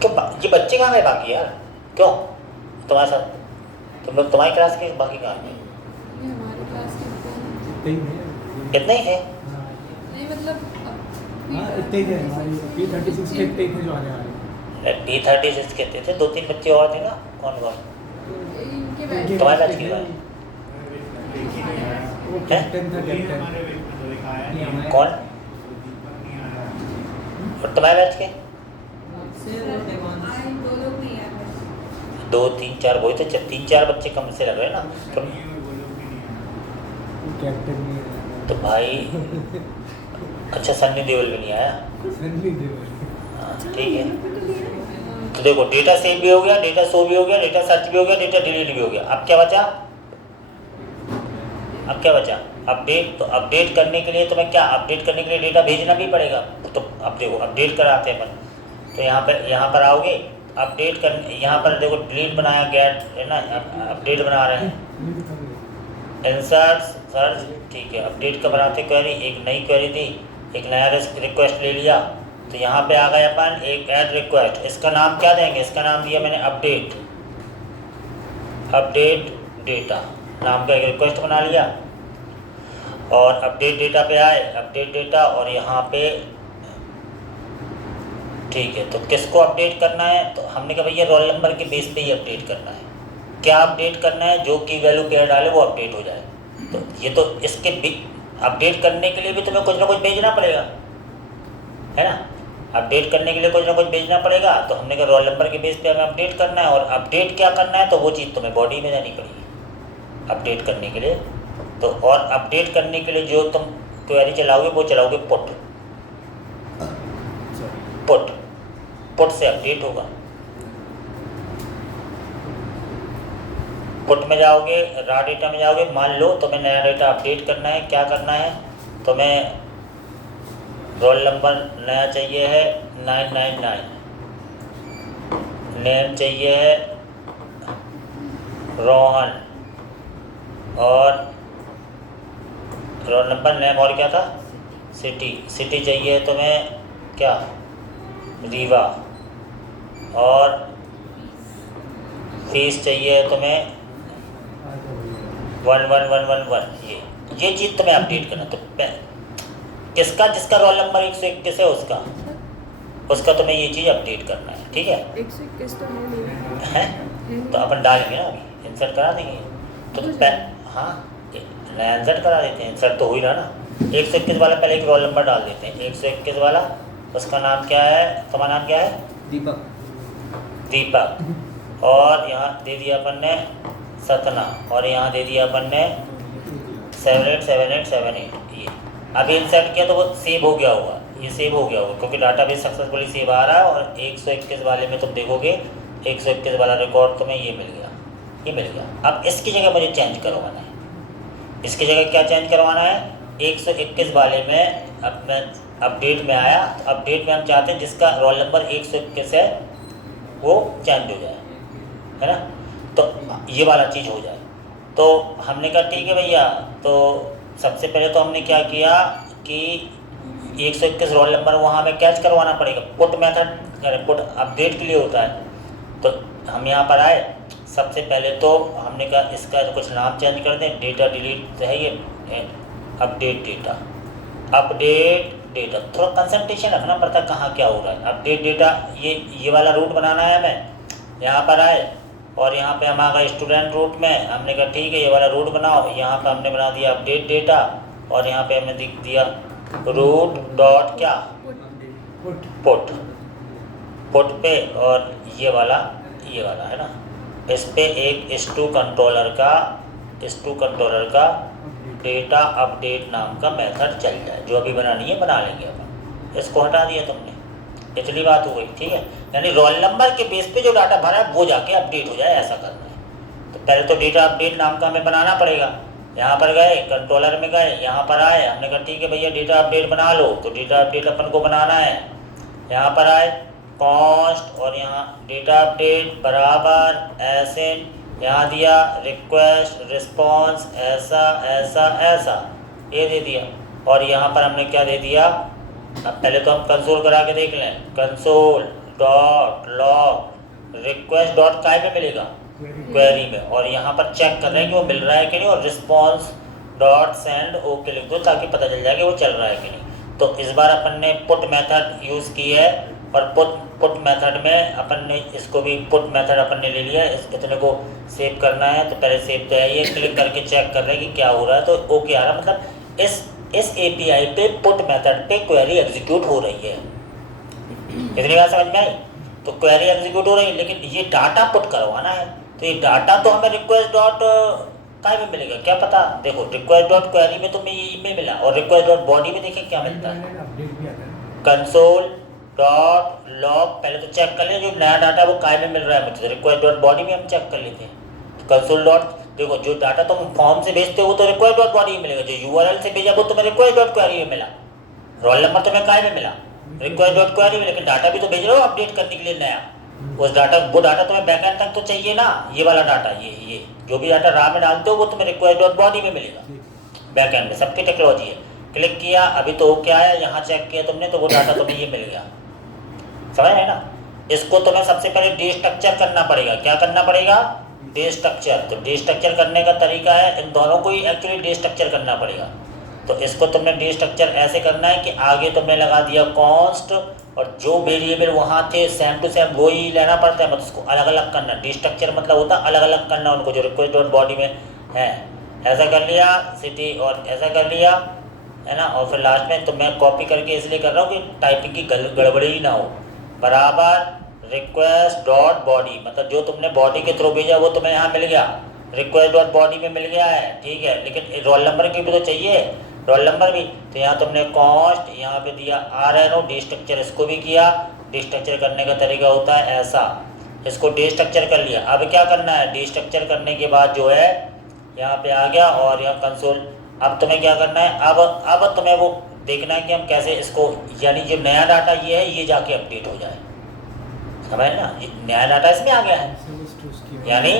क्यों ये बच्चे कहाँ गए बाकी यार, क्यों तुम्हारे साथ तुम लोग, तुम्हारी क्लास के बाकी कहाँ गए? इतने ही थे? नहीं मतलब इतने ही थे हमारी P36 के इतने ही थे जो आने वाले। P36 कहते थे, 2-3 बच्चे और थे ना, कौन कौन? इनके बैच तुम्हारे बैच की बात वो कैप्टन था, कैप्टन कौन? और तुम्हारे बैच के आए 2 लोग नहीं आए बस। 2-3-4 वही तो 3-4 बच्चे कम से लग रहे हैं ना तुम। कैप्टन नहीं आया। तो भाई अच्छा, सन्नी देओल भी नहीं आया? सन्नी देओल। हाँ ठीक है। तो देखो डेटा सेव भी हो गया, डेटा शो भी हो गया, डेटा सर्च भी हो गया, डेटा डिलीट भी हो गया। अब क्या बचा? अब क्या बचा? अपडेट। तो अपडेट करने के लिए तुम्हें क्या, अपडेट करने के लिए डेटा भेजना भी पड़ेगा। तो अब देखो अपडेट कराते हैं अपन, तो यहाँ पर आओगे, अपडेट कर, यहाँ पर देखो डिलीट बनाया, गेट है ना, अपडेट बना रहे हैं, इंसर्ट सर्च, ठीक है। अपडेट का बनाते क्वेरी, एक नई क्वेरी दी, एक नया रिक्वेस्ट ले लिया, तो यहाँ पे आ गए अपन एक ऐड रिक्वेस्ट। इसका नाम क्या देंगे? इसका नाम दिया मैंने अपडेट, अपडेट डेटा नाम का एक रिक्वेस्ट बना लिया, और अपडेट डेटा पे आए, अपडेट डेटा, और यहाँ पे ठीक है। तो किसको अपडेट करना है? तो हमने कहा भैया रोल नंबर के बेस पे ही अपडेट करना है। क्या अपडेट करना है? जो की वैल्यू पेयर डाले वो अपडेट हो जाए। तो ये तो इसके अपडेट करने के लिए भी तुम्हें कुछ ना कुछ भेजना पड़ेगा, है ना। अपडेट करने के लिए कुछ ना कुछ भेजना पड़ेगा, तो हमने कहा रोल नंबर के बेस पे हमें अपडेट करना है। और अपडेट क्या करना है? तो वो चीज़ तुम्हें बॉडी में जानी पड़ेगी अपडेट करने के लिए। तो और अपडेट करने के लिए जो तुम क्वेरी चलाओगे वो चलाओगे पुट, पुट पुट से अपडेट होगा। पुट में जाओगे, रा डेटा में जाओगे, मान लो तुम्हें नया डेटा अपडेट करना है। क्या करना है? तुम्हें रोल नंबर नया चाहिए है 999, नेम चाहिए है रोहन, और रोल नंबर नेम और क्या था? सिटी, सिटी चाहिए तुम्हें क्या? रीवा, और फीस चाहिए तुम्हें 11111। ये चीज़ तुम्हें अपडेट करना। तो किसका, जिसका रोल नंबर 121 है उसका तुम्हें ये चीज़ अपडेट करना है, ठीक है। 121 तो नहीं है तो अपन डालेंगे ना, अभी इंसर्ट करा देंगे। तो हाँ नया इंसर्ट करा देते हैं, इंसर्ट तो हो ही रहा ना। 121 वाला पहले एक रोल नंबर डाल देते हैं, 121 वाला, उसका नाम क्या है? तुम्हारा नाम क्या है? दीपक। दीपक। और यहाँ दे दिया अपन ने सतना, और यहाँ दे दिया अपन ने 787878। ये अभी इंसर्ट किया तो वो सेव हो गया होगा, ये सेव हो गया होगा क्योंकि डाटाबेस सक्सेसफुली सेव आ रहा है। और 121 वाले में तुम देखोगे 121 वाला रिकॉर्ड तुम्हें ये मिल गया, ये मिल गया। अब इसकी जगह मुझे चेंज करवाना है। इसकी जगह क्या चेंज करवाना है? 121 वाले में अब मैं अपडेट में आया, तो अपडेट में हम चाहते हैं जिसका रोल नंबर 121 है वो चेंज हो जाए, है ना। तो ये वाला चीज़ हो जाए। तो हमने कहा ठीक है भैया। तो सबसे पहले तो हमने क्या किया कि 121 रोल नंबर वहाँ हमें कैच करवाना पड़ेगा। पुट मेथड पुट अपडेट के लिए होता है। तो हम यहाँ पर आए, सबसे पहले तो हमने कहा इसका कुछ नाम चेंज कर दें, डेटा डिलीट है ये, अपडेट डेटा, अपडेट डेटा। थोड़ा कंसंट्रेशन रखना पड़ता है कहाँ क्या हो रहा है। अपडेट डेटा ये वाला रूट बनाना है हमें। यहाँ पर आए और यहाँ पे हम आ गए स्टूडेंट रूट में। हमने कहा ठीक है ये वाला रूट बनाओ। यहाँ पे हमने बना दिया अपडेट डेटा, और यहाँ पे हमने लिख दिया रूट डॉट क्या, पुट, पुट पे, और ये वाला है ना, इस पे एक S2 कंट्रोलर का डेटा अपडेट नाम का मेथड चल जाए। जो अभी बनानी है बना लेंगे अपन। इसको हटा दिया तुमने, इतनी बात हो गई, ठीक है। यानी रोल नंबर के बेस पे जो डाटा भरा है वो जाके अपडेट हो जाए, ऐसा करना है। तो पहले तो डेटा अपडेट नाम का हमें बनाना पड़ेगा। यहाँ पर गए, कंट्रोलर में गए, यहाँ पर आए, हमने कहा ठीक है भैया डेटा अपडेट बना लो। तो डेटा अपडेट अपन को बनाना है। यहाँ पर आए कॉस्ट, और यहाँ डेटा अपडेट बराबर एसेंट यहाँ दिया रिक्वेस्ट रिस्पॉन्स ऐसा ऐसा ऐसा, ये दे दिया। और यहाँ पर हमने क्या दे दिया, अब पहले तो हम कंसोल करा के देख लें। Console dot log request dot काय में मिलेगा, क्वेरी में, और यहाँ पर चेक कर रहे हैं कि वो मिल रहा है कि नहीं, और रिस्पॉन्स डॉट सेंड ओके लिख दो ताकि पता चल जाए कि वो चल रहा है कि नहीं। तो इस बार अपन ने पुट मेथड यूज़ की है, और पुट मेथड में अपन ने इसको भी पुट मेथड अपन ने ले लिया है। इस इतने को सेव करना है, तो पहले सेव तो है, ये क्लिक करके चेक कर रहे हैं कि क्या हो रहा है, तो ओके आ रहा है। मतलब इस API पे पुट मेथड पे क्वेरी एग्जीक्यूट हो रही है। इतनी बात समझ में आई? तो क्वेरी एग्जीक्यूट हो रही है, लेकिन ये डाटा पुट करवाना है, तो ये डाटा तो हमें रिक्वेस्ट डॉट काय में मिलेगा, क्या पता। देखो रिक्वेस्ट डॉट क्वेरी में तो मैं ये में मिला, और रिक्वेस्ट डॉट बॉडी में देखिए क्या मिलता है, कंसोल डॉट लॉग। पहले तो चेक कर ले जो नया डाटा वो काय में मिल रहा है मुझे, तो रिक्वेस्ट डॉट बॉडी में हम चेक कर लेते हैं। तो कंसोल डॉट, देखो जो डाटा तुम फॉर्म से भेजते हो तो रिक्वेस्ट डॉट बॉडी में मिलेगा, जो URL से भेजा वो तुम्हें रिक्वेस्ट डॉट क्वेरी में मिला, रोल नंबर तुम्हें काय में मिला, रिक्वेस्ट डॉट क्वेरी में, लेकिन डाटा भी तो भेज रहे हो अपडेट करने के लिए नया। उस डाटा, वो डाटा तुम्हें बैकएंड तक तो चाहिए ना, ये वाला डाटा, ये जो भी डाटा राह में डालते हो वो तुम्हें रिक्वेस्ट डॉट बॉडी में मिलेगा, बैकएंड में। सबकी टेक्नोलॉजी है। क्लिक किया, अभी तो क्या है, यहाँ चेक किया तुमने तो वो डाटा तुम्हें ये मिल गया, समझ रहे ना। इसको तुम्हें सबसे पहले डीस्ट्रक्चर करना पड़ेगा। क्या करना पड़ेगा? डीस्ट्रक्चर। तो डीस्ट्रक्चर करने का तरीका है, इन दोनों को ही एक्चुअली डीस्ट्रक्चर करना पड़ेगा। तो इसको तुमने डीस्ट्रक्चर ऐसे करना है कि आगे तुमने लगा दिया कॉन्स्ट, और जो वेरिएबल वहाँ थे सेम टू सेम वो ही लेना पड़ता है, मतलब उसको अलग अलग करना। डीस्ट्रक्चर मतलब होता है अलग अलग करना उनको, जो रिक्वेस्ट डॉट बॉडी में है। ऐसा कर लिया सिटी, और ऐसा कर लिया, है ना। और फिर लास्ट में तो मैं कॉपी करके इसलिए कर रहा हूँ कि टाइपिंग की गड़बड़ी ही ना हो। बराबर रिक्वेस्ट डॉट बॉडी, मतलब जो तुमने बॉडी के थ्रू भेजा वो तुम्हें यहाँ मिल गया, रिक्वेस्ट डॉट बॉडी में मिल गया है, ठीक है। लेकिन रोल नंबर की भी तो चाहिए, रोल नंबर भी। तो यहाँ तुमने कॉस्ट यहाँ पे दिया RNO, डीस्ट्रक्चर इसको भी किया। डीस्ट्रक्चर करने का तरीका होता है ऐसा, इसको डीस्ट्रक्चर कर लिया। अब क्या करना है, डीस्ट्रक्चर करने के बाद जो है यहाँ पे आ गया, और यहाँ कंसोल। अब तुम्हें क्या करना है, अब तुम्हें वो देखना है कि हम कैसे इसको, यानी जो नया डाटा ये है ये जाके अपडेट हो जाए, समझ ना। नया डाटा इसमें आ गया है, यानी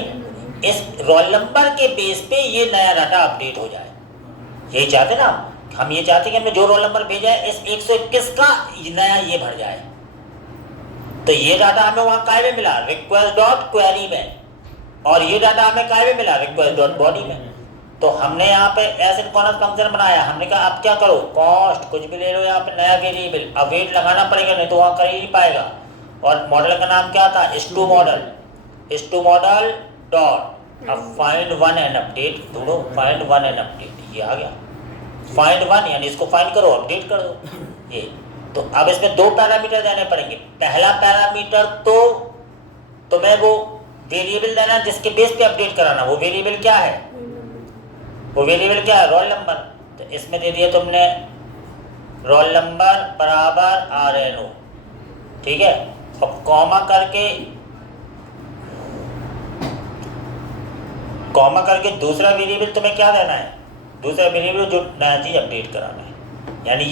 इस रोल नंबर के बेस पे ये नया डाटा अपडेट हो जाए। यही चाहते ना हम ये चाहते कि हमने जो रोल नंबर भेजा है इस 121 का नया ये भर जाए। तो ये डाटा हमें वहाँ काय में मिला, रिक्वेस्ट डॉट क्वेरी में, और ये डाटा हमें काय में मिला, रिक्वेस्ट डॉट बॉडी में। तो हमने यहाँ पे एसिंक्रोनस फंक्शन बनाया। हमने कहा अब क्या करो, कॉस्ट कुछ भी ले लो, यहाँ पे नया वेरिएबल, अब वेट लगाना पड़ेगा, नहीं तो वहाँ कर ही नहीं पाएगा। और मॉडल का नाम क्या था, S2 मॉडल डॉट, अब फाइंड वन एंड अपडेट ढूंढो, फाइंड वन एंड अपडेट, ये आ गया। फाइंड वन यानी इसको फाइंड करो, अपडेट कर दो ये। तो अब इसमें दो पैरामीटर देने पड़ेंगे। पहला पैरामीटर तो तुम्हें वो वेरिएबल देना जिसके बेस पे अपडेट कराना। वो वेरिएबल क्या है, वो वेरिएबल क्या है, रोल नंबर। तो इसमें दे दिया तुमने रोल नंबर बराबर RNO, ठीक है। और कॉमा करके दूसरा वेरिएबल तुम्हें क्या देना है, दूसरा वेरिएबल जो नया चीज़ अपडेट कराना है। यानी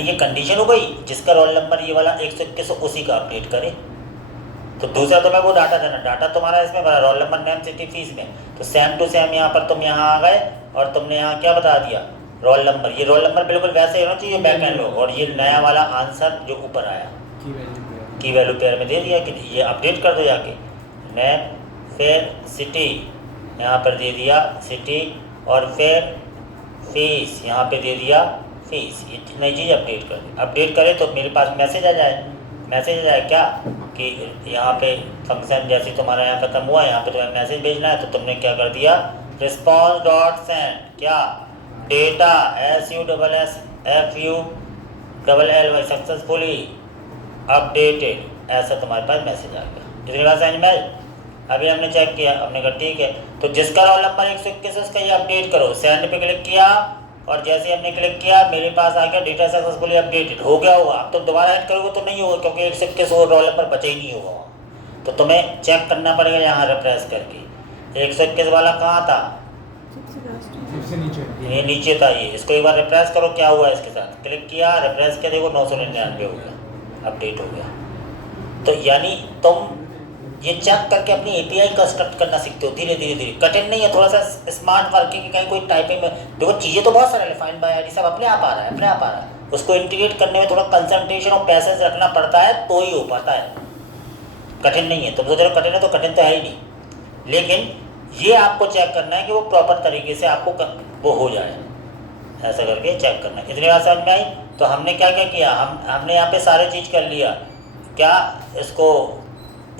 ये कंडीशन हो गई, जिसका रोल नंबर ये वाला 121 उसी का अपडेट करे। तो दूसरा तुम्हें वो डाटा देना, डाटा तुम्हारा इसमें भरा, roll number name city fees में। तो सेम टू सेम यहाँ पर तुम यहाँ आ गए, और तुमने यहाँ क्या बता दिया, रोल नंबर। ये रोल नंबर बिल्कुल वैसे ही होना चाहिए बैक एंड में, और ये नया वाला आंसर जो ऊपर आया की वैल्यू पेयर में दे दिया कि ये अपडेट कर दो जाके नेम, फिर सिटी यहाँ पर दे दिया सिटी, और फिर फीस यहाँ पे दे दिया फीस। ये नई चीज़ अपडेट कर दी। अपडेट करें तो मेरे पास मैसेज आ जाए क्या कि यहाँ पे फंक्शन जैसे तुम्हारा यहाँ ख़त्म हुआ, यहाँ पे तुम्हें मैसेज भेजना है। तो तुमने क्या कर दिया, रिस्पॉन्स डॉट सेंड क्या डेटा SUSSFULLY सक्सेसफुली अपडेटेड, ऐसा तुम्हारे पास मैसेज आ गया। इतनी बात समझ में। अभी हमने चेक किया, हमने कहा ठीक है, तो जिसका रोल नंबर 121 उसका ये अपडेट करो। सेंड पे क्लिक किया, और जैसे ही हमने क्लिक किया मेरे पास आ गया डेटा सक्सेसफुली अपडेटेड हो गया होगा। अब तुम दोबारा ऐड करोगे तो नहीं होगा, क्योंकि 121 वो रोल नंबर बचा ही नहीं होगा। तो तुम्हें चेक करना पड़ेगा यहाँ रिफ्रेश करके 121 वाला कहाँ था, ये नीचे था। ये इसको एक बार रिफ्रेश करो क्या हुआ इसके साथ। क्लिक किया, रिफ्रेश किया, देखो 999 हो गया, अपडेट हो गया। तो यानी तुम ये चेक करके अपनी एपीआई कंस्ट्रक्ट करना सीखते हो धीरे धीरे धीरे। कठिन नहीं है, थोड़ा सा स्मार्ट वर्किंग, कहीं कोई टाइपिंग में देखो चीज़ें तो बहुत सारे हैं, फाइंड बाय आईडी सब अपने आप आ रहा है, अपने आप आ रहा है। उसको इंटीग्रेट करने में थोड़ा कंसंट्रेशन और पैसेंस रखना पड़ता है तो ही हो पाता है, कठिन नहीं है। तुम सोच रहे हो कठिन है, तो कठिन तो है ही नहीं, लेकिन ये आपको चेक करना है कि वो प्रॉपर तरीके से आपको वो हो जाए, ऐसा करके चेक करना है। इतनी बात समझ में आई? तो हमने क्या क्या किया, हमने यहाँ पे सारे चीज़ कर लिया, क्या इसको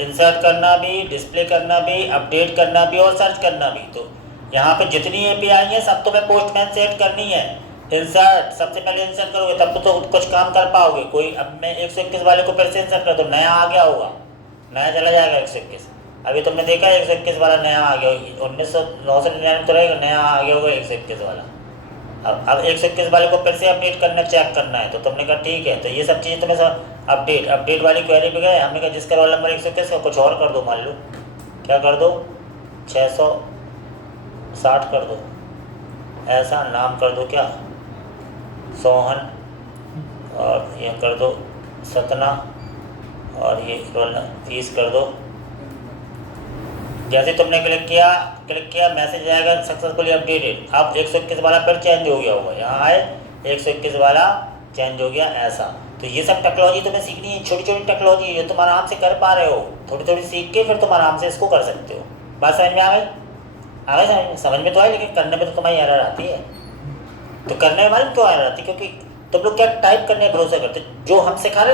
इंसर्ट करना भी, डिस्प्ले करना भी, अपडेट करना भी और सर्च करना भी। तो यहाँ पे जितनी एपीआई है सब तुम्हें पोस्टमैन सेट करनी है। इंसर्ट सबसे पहले इंसर्ट करोगे तब तो कुछ काम कर पाओगे। कोई अब मैं 121 वाले को फिर से इंसर्ट कर दो, नया आ गया होगा, नया चला जाएगा 121। अभी तुमने देखा 121 वाला नया आ गया, 1999 तो रहेगा, नया आ गया होगा 121 वाला। अब 121 वाले को फिर से अपडेट करना, चेक करना है, तो तुमने कहा ठीक है। तो ये सब चीज़ तुम्हें अपडेट वाली क्वेरी पे गए, हमने कहा जिसका रोल नंबर 121 का कुछ और कर दो, मान लो क्या कर दो 660 कर दो, ऐसा नाम कर दो क्या सोहन, और ये कर दो सतना, और ये रोल फीस कर दो। जैसे तुमने क्लिक किया मैसेज आएगा सक्सेसफुली अपडेटेड। अब 121 वाला फिर चेंज हो गया होगा, यहाँ आए 121 वाला चेंज हो गया, ऐसा। तो ये सब टेक्नोलॉजी तुम्हें सीखनी है, छोटी छोटी टेक्नोलॉजी है, तुम आराम से कर पा रहे हो, थोड़ी थोड़ी सीख के फिर तुम आराम से इसको कर सकते हो। बात समझ में आ गई? समझ में तो आई, लेकिन करने में तो तुम्हारी एरर आती है। तो करने में मालूम क्यों एरर आती है? क्योंकि तुम लोग क्या टाइप करने भरोसा करते, जो हम सिखा रहे